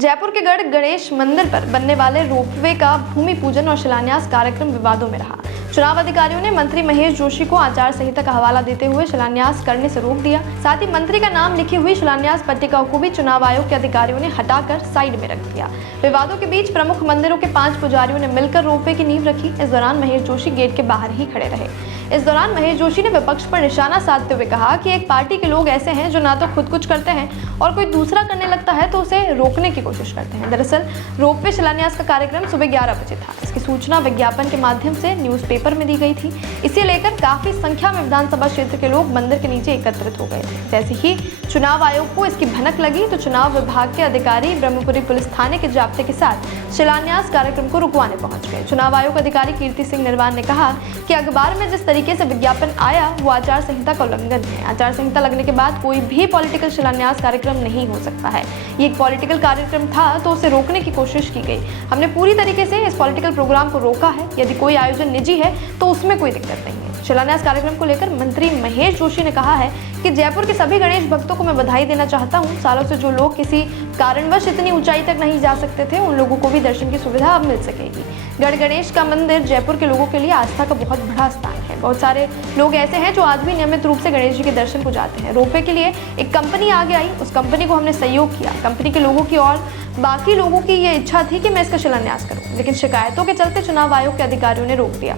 जयपुर के गढ़ गणेश मंदिर पर बनने वाले रोपवे का भूमि पूजन और शिलान्यास कार्यक्रम विवादों में रहा। चुनाव अधिकारियों ने मंत्री महेश जोशी को आचार संहिता का हवाला देते हुए शिलान्यास करने से रोक दिया। साथ ही मंत्री का नाम लिखी हुई शिलान्यास पट्टिकाओं को भी चुनाव आयोग के अधिकारियों ने हटाकर साइड में रख दिया। विवादों के बीच प्रमुख मंदिरों के 5 पुजारियों ने मिलकर रोपवे की नींव रखी। इस दौरान महेश जोशी गेट के बाहर ही खड़े रहे। इस दौरान महेश जोशी ने विपक्ष पर निशाना साधते हुए कहा कि एक पार्टी के लोग ऐसे हैं जो ना तो खुद कुछ करते हैं और कोई दूसरा करने लगता है तो उसे रोकने की कोशिश करते हैं। दरअसल रोपवे शिलान्यास का कार्यक्रम सुबह 11 बजे था। इसकी सूचना विज्ञापन के माध्यम से न्यूज़पेपर में दी गई थी। इसे लेकर काफी संख्या में विधानसभा क्षेत्र के लोग मंदिर के नीचे एकत्रित हो गए थे। जैसे ही चुनाव आयोग को इसकी भनक लगी तो चुनाव विभाग के अधिकारी ब्रह्मपुरी पुलिस थाने के जाब्ते के साथ शिलान्यास कार्यक्रम को रुकवाने पहुंच गए। चुनाव आयोग अधिकारी कीर्ति सिंह निर्वाण ने कहा कि अखबार में जिस तरीके से विज्ञापन आया वो आचार संहिता का उल्लंघन है। आचार संहिता लगने के बाद कोई भी पॉलिटिकल शिलान्यास कार्यक्रम नहीं हो सकता है। ये एक पॉलिटिकल कार्यक्रम था तो उसे रोकने की कोशिश की गई। हमने पूरी तरीके से इस पॉलिटिकल प्रोग्राम को रोका है। यदि कोई आयोजन निजी है तो उसमें कोई दिक्कत नहीं है। शिलान्यास कार्यक्रम को लेकर मंत्री महेश जोशी ने कहा है कि जयपुर के सभी गणेश भक्तों को मैं बधाई देना चाहता हूं। सालों से जो लोग किसी कारणवश इतनी ऊंचाई तक नहीं जा सकते थे उन लोगों को भी दर्शन की सुविधा अब मिल सकेगी। गढ़ गणेश का मंदिर जयपुर के लोगों के लिए आस्था का बहुत बड़ा स्थान है। बहुत सारे लोग ऐसे हैं जो आज भी नियमित रूप से गणेश जी के दर्शन को जाते हैं। रोपवे के लिए एक कंपनी आगे आई, उस कंपनी को हमने सहयोग किया। कंपनी के लोगों की और बाकी लोगों की ये इच्छा थी कि मैं इसका शिलान्यास करूं, लेकिन शिकायतों के चलते चुनाव आयोग के अधिकारियों ने रोक दिया।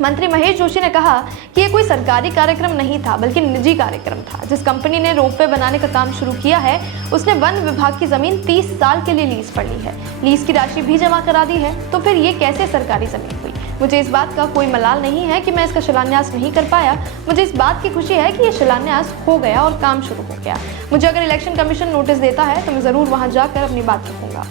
मंत्री महेश जोशी ने कहा कि ये कोई सरकारी कार्यक्रम नहीं था बल्कि निजी कार्यक्रम था। जिस कंपनी ने रोपवे बनाने का काम शुरू किया है उसने वन विभाग की जमीन 30 साल के लिए लीज पर ली है। लीज की राशि भी जमा करा दी है, तो फिर ये कैसे सरकारी जमीन हुई? मुझे इस बात का कोई मलाल नहीं है कि मैं इसका शिलान्यास नहीं कर पाया। मुझे इस बात की खुशी है कि ये शिलान्यास हो गया और काम शुरू हो गया। मुझे अगर इलेक्शन कमीशन नोटिस देता है तो मैं जरूर वहां जाकर अपनी बात रखूंगा।